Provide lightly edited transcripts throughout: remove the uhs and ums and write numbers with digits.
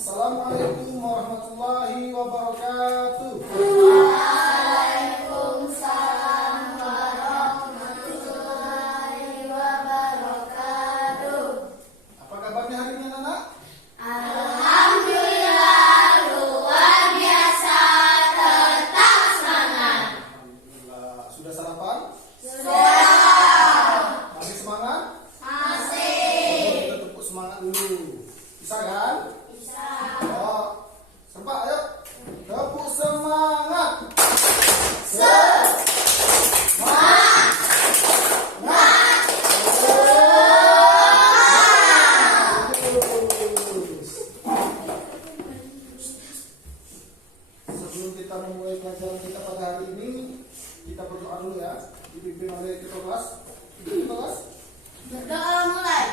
Assalamualaikum warahmatullahi wabarakatuh. Waalaikumsalam warahmatullahi wabarakatuh. Apa kabarnya hari ini anak? Alhamdulillah luar biasa, tetap semangat. Alhamdulillah. Sudah sarapan? Sudah. Masih semangat? Masih. Kita tepuk semangat dulu. Bisa kan? Bisa. Oh, serba ayo. Tepuk semangat. Sebelum kita memulai pelajaran kita pada hari ini, kita berdoa dulu ya. Dipimpin oleh ketua kelas. Ketua kelas. Berdoa mulai.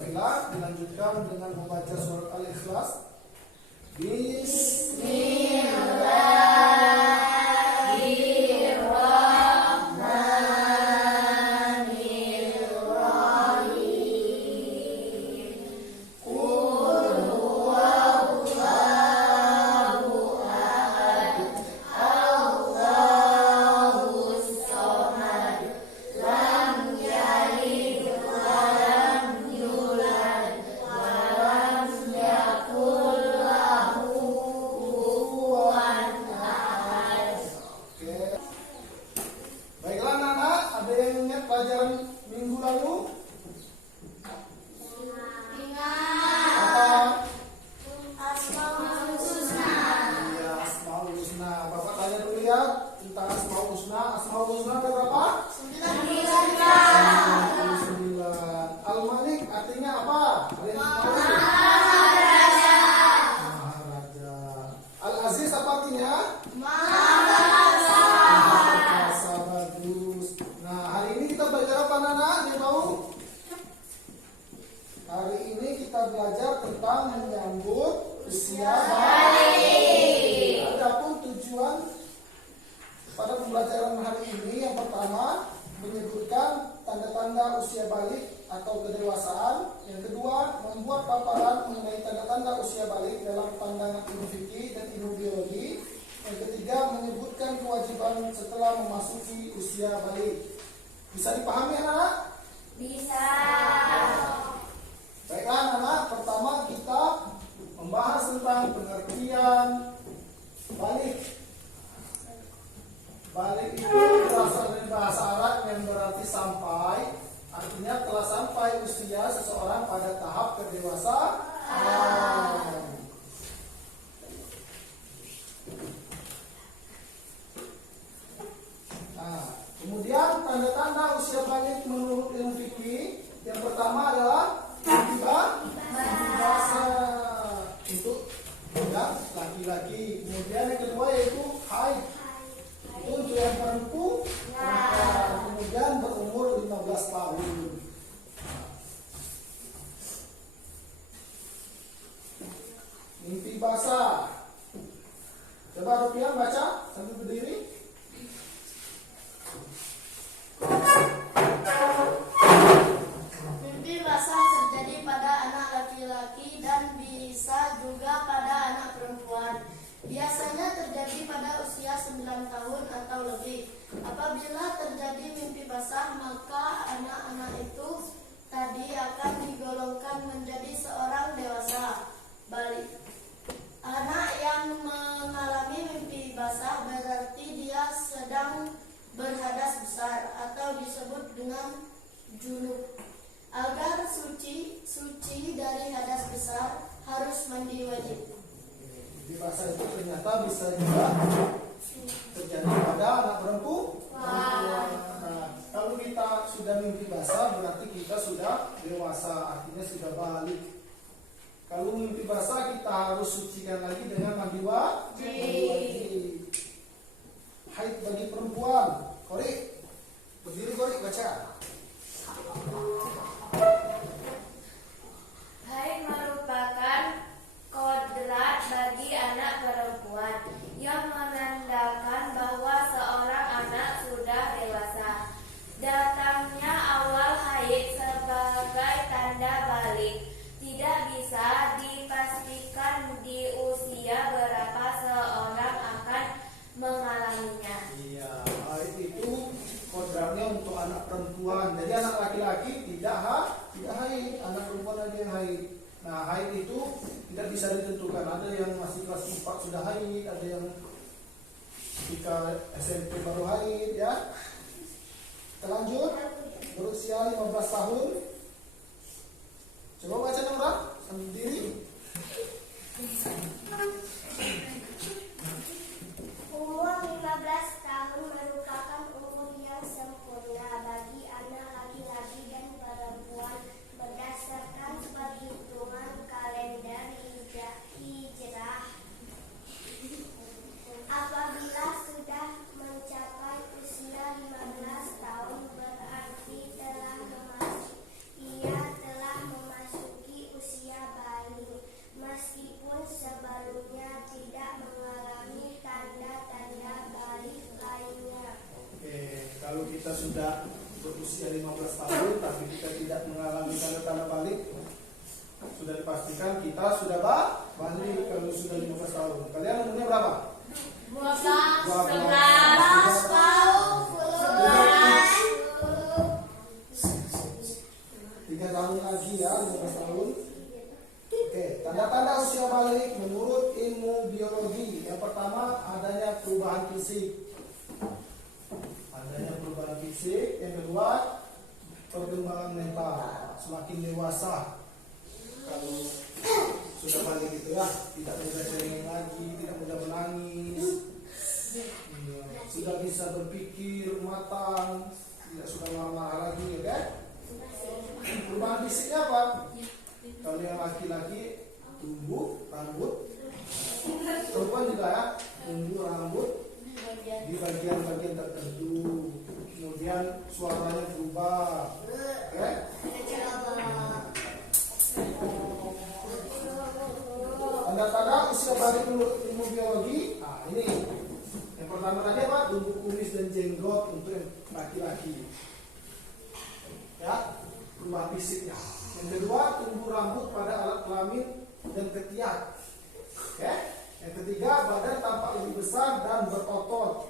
Baiklah, dilanjutkan dengan membaca surat Al-Ikhlas. Baiklah anak-anak, ada yang ingat pelajaran minggu lalu? Apa? Asmaul Husna. Ya, Asmaul Husna. Bapak tanya dulu ya tentang Asmaul Husna. Asmaul Husna ada berapa? 99. Al-Malik artinya apa? Kalian tahu? Maharaja. Al-Aziz apa artinya? Maharaja, bagus. Nah, hari ini kita belajar apa anak-anak? Dia tahu? Hari ini kita belajar tentang menyambut usia balik. Adapun tujuan pada pembelajaran hari ini yang pertama menyebutkan tanda-tanda usia balik atau kedewasaan. Yang kedua, membuat paparan mengenai tanda-tanda usia balik dalam pandangan ilmu fikih dan ilmu biologi. Yang ketiga, menyebutkan kewajiban setelah memasuki usia balik. Bisa dipahami anak-anak? Bisa. Baiklah anak-anak, pertama kita membahas tentang pengertian balik. Balik itu berasal dari bahasa Arab yang berarti sampai. Artinya telah sampai usia seseorang pada tahap kedewasaan. Nah, kemudian tanda-tanda usia balik menurut ilmu fikih yang pertama adalah intibasa untuk yang laki-laki. Kemudian yang kedua yaitu haid. Itu untuk yang perempuan. Kemudian berumur 15 tahun. Mimpi basah. Coba Rupiah baca sambil berdiri. Mimpi basah terjadi pada anak laki-laki dan bisa juga pada anak perempuan. Biasanya terjadi pada usia 9 tahun atau lebih. Apabila terjadi mimpi basah, maka anak-anak itu tadi akan digolongkan menjadi seorang dewasa. Balik. besar atau disebut dengan junub. Agar suci dari hadas besar harus mandi wajib. Di basah itu ternyata bisa juga terjadi pada anak perempuan. Nah, kalau kita sudah mimpi basah berarti kita sudah dewasa, artinya sudah balik. Kalau mimpi basah kita harus sucikan lagi dengan mandi wajib. Haid bagi perempuan. Kori, berdiri Kori, baca. Haid merupakan kodrat bagi anak perempuan yang menandakan bahwa seorang anak sudah dewasa. Datangnya awal haid sebagai tanda balik. Tidak bisa dipastikan di usia berapa seorang akan mengalaminya. Iya, haid itu kodratnya untuk anak perempuan. Jadi anak laki-laki tidak haid, anak perempuan aja yang haid. Nah, haid itu tidak bisa ditentukan. Ada yang masih kelas 4 sudah haid, ada yang ketika SMP baru haid, ya. Kita lanjut. Berusia 15 tahun. Coba baca nomor sendiri. Umur 15 tahun merupakan umur yang sempurna bagi anak laki-laki dan perempuan berdasarkan perhitungan kalender hijrah. Apabila sudah mencapai usia 15 tahun berarti ia telah memasuki usia balik, meskipun sebelumnya tidak mengalami tanda-tanda balik lainnya. Oke, kalau kita sudah berusia 15 tahun tapi kita tidak mengalami tanda-tanda balik, sudah dipastikan kita sudah balik kalau sudah 15 tahun. Kalian umurnya berapa? 3 tahun lagi ya, 15 tahun. Oke, tanda-tanda usia balik menurut ilmu biologi. Yang pertama, adanya perubahan fisik. Yang kedua, perkembangan mental. Semakin dewasa. Kalau sudah balik gitu ya, tidak mudah cengeng lagi, tidak mudah menangis, sudah bisa berpikir matang, tidak sudah marah-marah lagi, ya kan? Perubahan fisiknya apa? Kalau yang laki-laki tumbuh rambut, perempuan juga ya, tumbuh rambut di bagian-bagian tertentu, kemudian suaranya berubah, ya? Tanda-tanda usia balik menurut ilmu biologi. Nah, ini yang pertama tadi apa? Tumbuh kumis dan jenggot untuk yang laki-laki. Ya, perubahan fisiknya. Yang kedua, tumbuh rambut pada alat kelamin dan ketiak. Oke. Yang ketiga, badan tampak lebih besar dan berotot.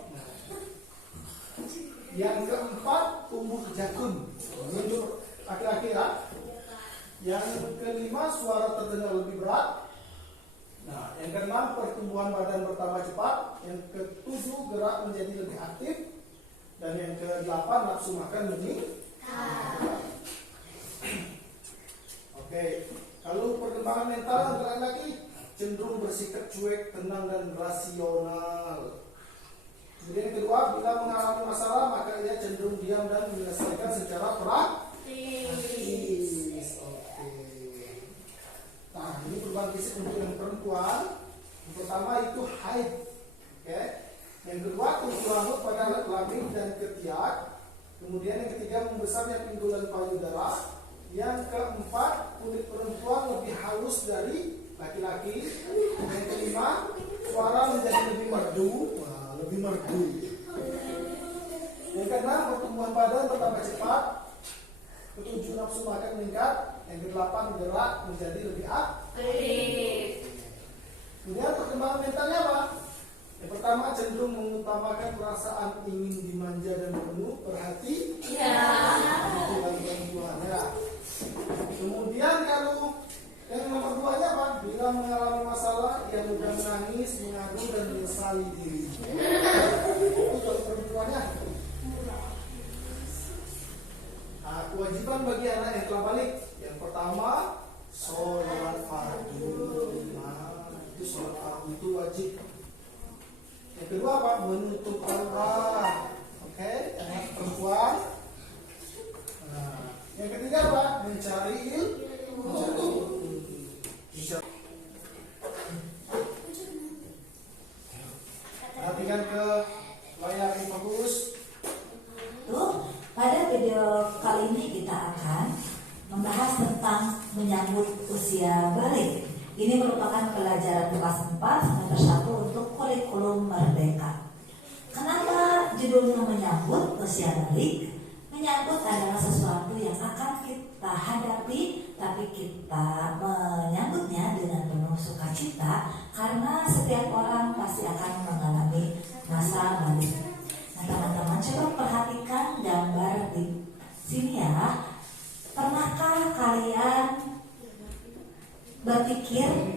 Yang keempat, tumbuh jakun. Ini untuk laki-laki ya. Yang kelima, suara terdengar lebih berat. Nah, yang keenam, pertumbuhan badan bertambah cepat. Yang ketujuh, gerak menjadi lebih aktif. Dan yang kedelapan, nafsu makan meningkat. Oke, kalau perkembangan mental untuk laki-laki cenderung bersikap cuek, tenang dan rasional. Kemudian yang kedua, bila mengalami masalah maka ia cenderung diam dan menyelesaikan secara praktis. Nah, ini perubahan fisik untuk yang perempuan. Yang pertama itu haid. Oke. Yang kedua, tumbuh rambut pada alat kelamin dan ketiak. Kemudian yang ketiga, membesarnya pinggul dan payudara. Yang keempat, kulit perempuan lebih halus dari laki-laki. Yang kelima, suara menjadi lebih merdu. Wah, lebih merdu. Yang keenam, pertumbuhan badan bertambah cepat. Ketujuh, nafsu makan meningkat. Yang kedelapan, gerak menjadi lebih aktif. Kemudian perkembangan mentalnya apa? Yang pertama, cenderung mengutamakan perasaan ingin dimanja dan penuh perhatian. Itu bagi perempuan ya. Kemudian kalau yang nomor 2-nya apa? Bila mengalami masalah, ia mudah menangis, mengadu dan menyesali diri. Itu untuk perempuannya. Nah, kewajiban bagi anak yang telah balik. Yang pertama, sholat fardu. Nah, itu sholat fardu itu wajib. Yang kedua apa? Menutup aurat. Oke, anak perempuan. Nah, yang ketiga apa? Mencari ilmu. Perhatikan ke layar yang bagus. Pada video kali ini kita akan membahas tentang menyambut usia balik. Ini merupakan pelajaran kelas 4 semester 1 untuk kurikulum merdeka. Kenapa judulnya menyambut usia balik? Menyambut adalah sesuatu yang akan kita hadapi, tapi kita menyambutnya dengan penuh sukacita karena setiap orang pasti akan mengalami masa balik. Nah, teman-teman coba perhatikan gambar di sini ya. Pernahkah kalian berpikir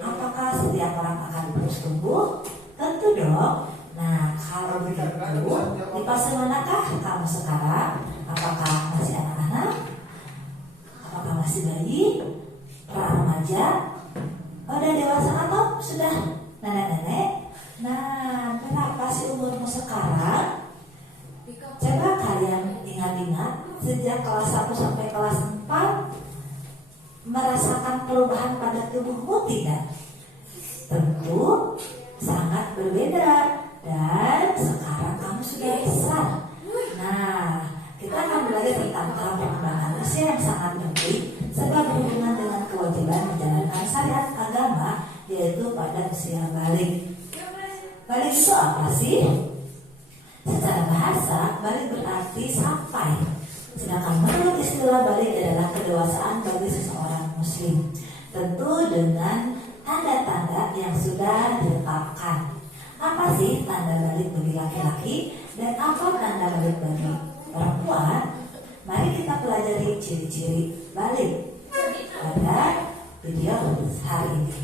apakah setiap orang akan terus tumbuh? Tentu dong. Nah, kalau begitu, di fase manakah kamu sekarang? Apakah masih anak-anak? Apakah masih bayi? Remaja? Udah dewasa atau sudah nenek-nenek? Nah, berapa sih umurmu sekarang? Coba kalian ingat-ingat sejak kelas 1 sampai kelas 4 merasakan perubahan pada tubuhmu tidak? Tentu sangat berbeda. Dan sekarang kamu sudah besar. Nah, kita akan belajar tentang tahap perkembangan usia yang sangat penting sebab berhubungan dengan kewajiban menjalankan syariat agama, yaitu pada usia balik. Balik itu apa sih? Secara bahasa, balik berarti sampai. Sedangkan menurut istilah balik adalah kedewasaan bagi seseorang muslim. Tentu dengan tanda-tanda yang sudah ditetapkan. Apa sih tanda balik bagi laki-laki dan apa tanda balik bagi perempuan? Mari kita pelajari ciri-ciri balik pada video hari ini.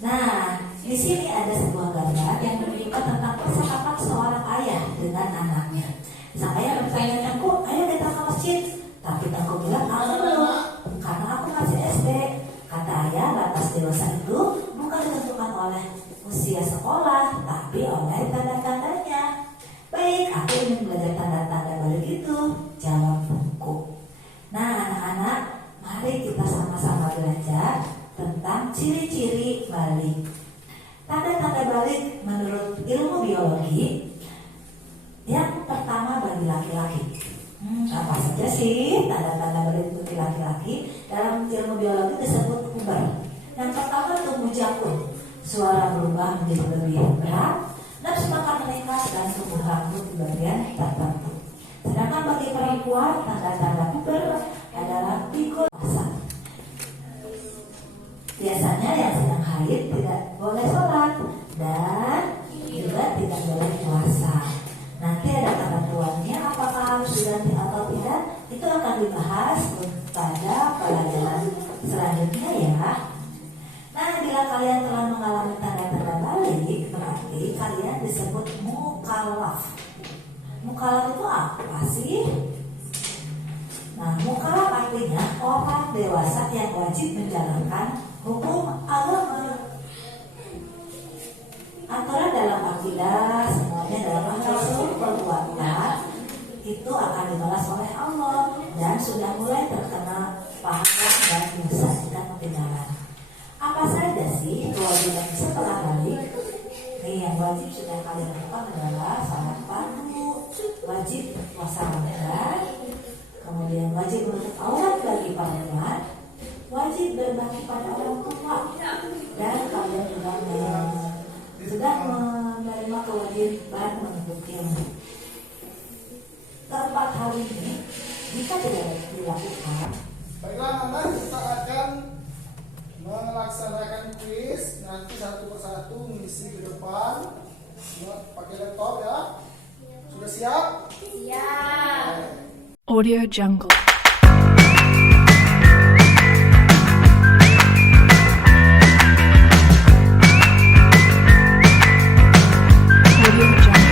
Nah, di sini ada sebuah gambar yang menunjukkan tentang percakapan seorang ayah dengan anaknya. Sang ayah bertanya, "Tengku, ayo kita ke masjid." Tapi Tengku bilang, "Aku belum, karena aku masih SD." Kata ayah, batas dewasa itu bukan ditentukan oleh usia sekolah, tapi oleh tanda-tandanya. "Baik, aku ingin belajar tanda-tanda balik itu," jawab Tengku. Nah, anak-anak, mari kita sama-sama belajar tentang ciri-ciri balik. Tanda-tanda balik menurut ilmu biologi, yang pertama bagi laki-laki. Apa saja sih tanda-tanda balik bagi laki-laki? Dalam ilmu biologi disebut puber. Yang pertama tumbuh jangkut, suara berubah menjadi lebih berat, nafsu makan meningkat, dan tumbuh rambut di bagian tertentu. Sedangkan bagi perempuan, tanda-tanda puber adalah pikul masa. Biasanya yang sedang haid tidak boleh sholat dan juga tidak boleh puasa. Nanti ada ketentuannya apakah harus diganti atau tidak, itu akan dibahas pada pelajaran selanjutnya ya. Nah, bila kalian telah mengalami tanda-tanda balik, berarti kalian disebut mukallaf. Mukallaf itu apa sih? Nah, mukallaf artinya orang dewasa yang wajib menjalankan hukum agama. Aturan dalam akidah, semuanya dalam seluruh perbuatan itu akan dibalas oleh Allah dan sudah mulai terkena pahala dan dosa jika ketinggalan. Apa saja sih kewajiban setelah balik? Nih, yang wajib sudah kalian lakukan adalah salat fardu, wajib puasa Ramadan, kemudian wajib menutup aurat bagi perempuan, wajib berbakti pada orang tua, dan kalian juga sudah menerima kewajiban menuntut ilmu. Keempat hal ini jika tidak dilakukan, Baiklah anak-anak, kita akan melaksanakan kuis. Nanti satu persatu mengisi ke depan. Pakai laptop ya. Sudah siap? Siap. Audio Jungle. Audio Jungle.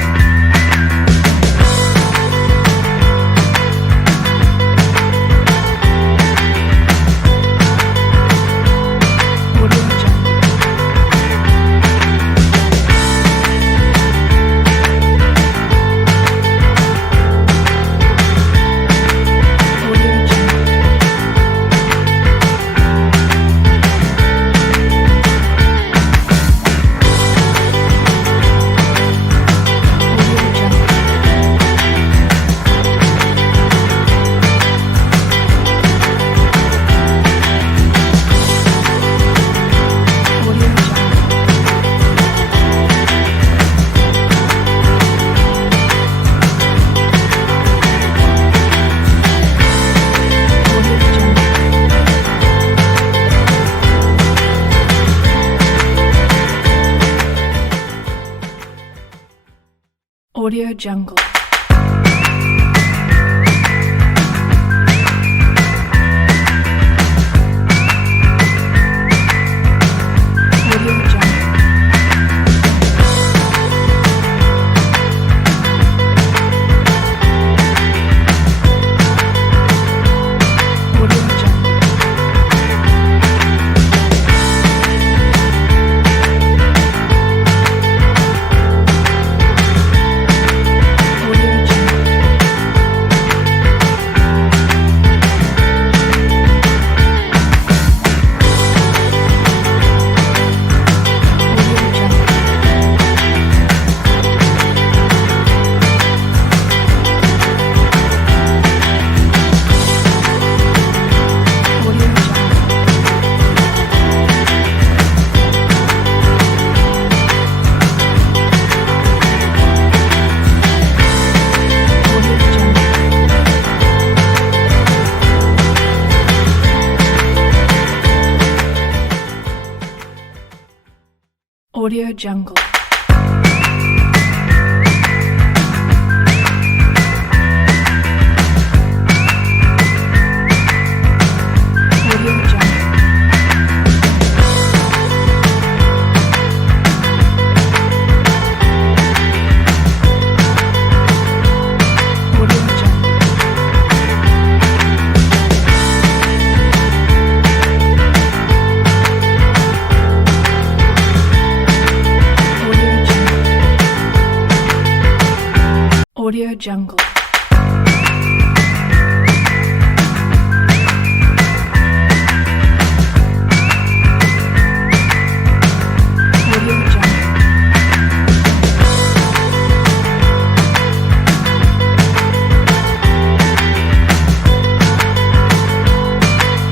Audio Jungle. Audio Jungle. Audio Jungle. Audio Jungle. Audio Jungle. Audio Jungle. Audio Jungle. Audio Jungle. Audio Jungle. Audio Jungle. Audio Jungle. Audio Jungle. Audio Jungle. Audio Jungle. Audio Jungle.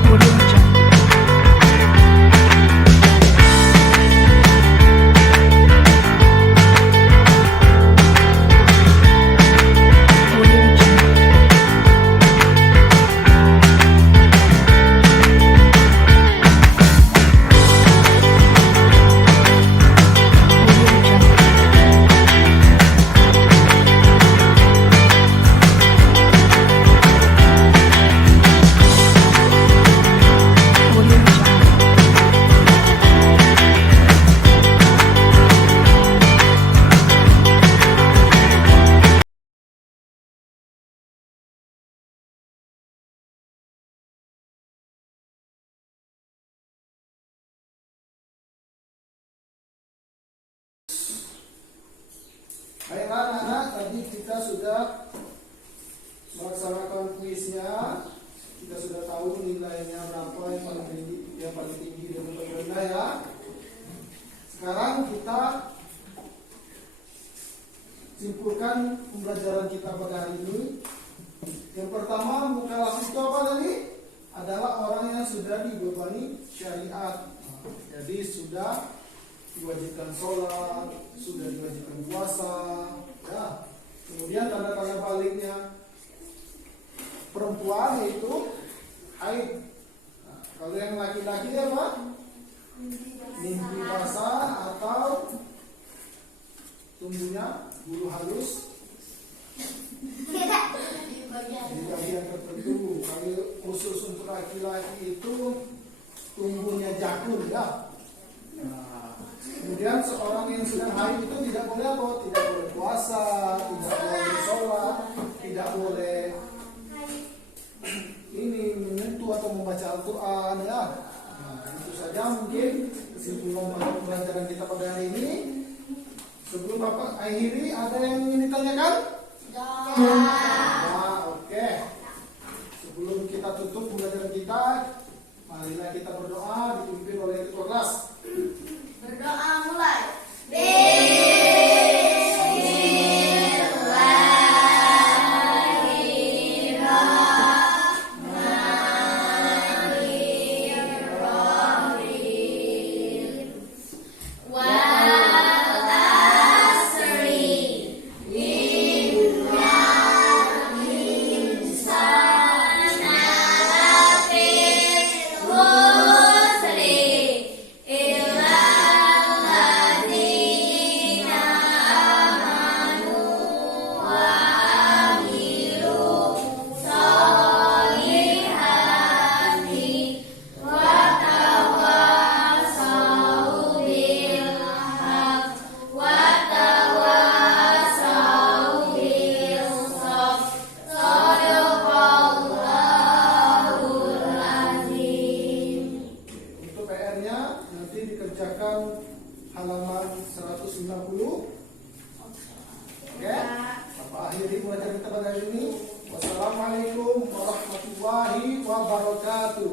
Audio Jungle. Audio Jungle. Baiklah anak-anak, tadi kita sudah melaksanakan kuisnya. Kita sudah tahu nilainya berapa yang paling tinggi dan yang paling rendah ya. Sekarang kita simpulkan pembelajaran kita pada hari ini. Yang pertama, mukallaf itu apa tadi? Adalah orang yang sudah dibebani syariat. Jadi sudah diwajibkan sholat, sudah diwajibkan puasa, ya. Kemudian tanda-tanda baliknya perempuan yaitu haid. Nah, kalau yang laki-laki apa? Mimpi basah atau tumbuhnya bulu halus Di bagian di bagian tertentu. Kalau khusus untuk laki-laki itu tumbuhnya jakun ya. Nah, kemudian seorang yang sedang haid itu tidak boleh apa? Tidak boleh puasa, tidak boleh sholat, tidak boleh ini menyentuh atau membaca Al-Quran ya. Nah, itu saja mungkin kesimpulan pada pembelajaran kita pada hari ini. Sebelum Bapak akhiri, ada yang ingin ditanyakan? Nah, oke. Sebelum kita tutup pembelajaran kita, marilah kita berdoa dipimpin oleh ketua kelas. berdoa mulai. Oh warahmatullahi wabarakatuh.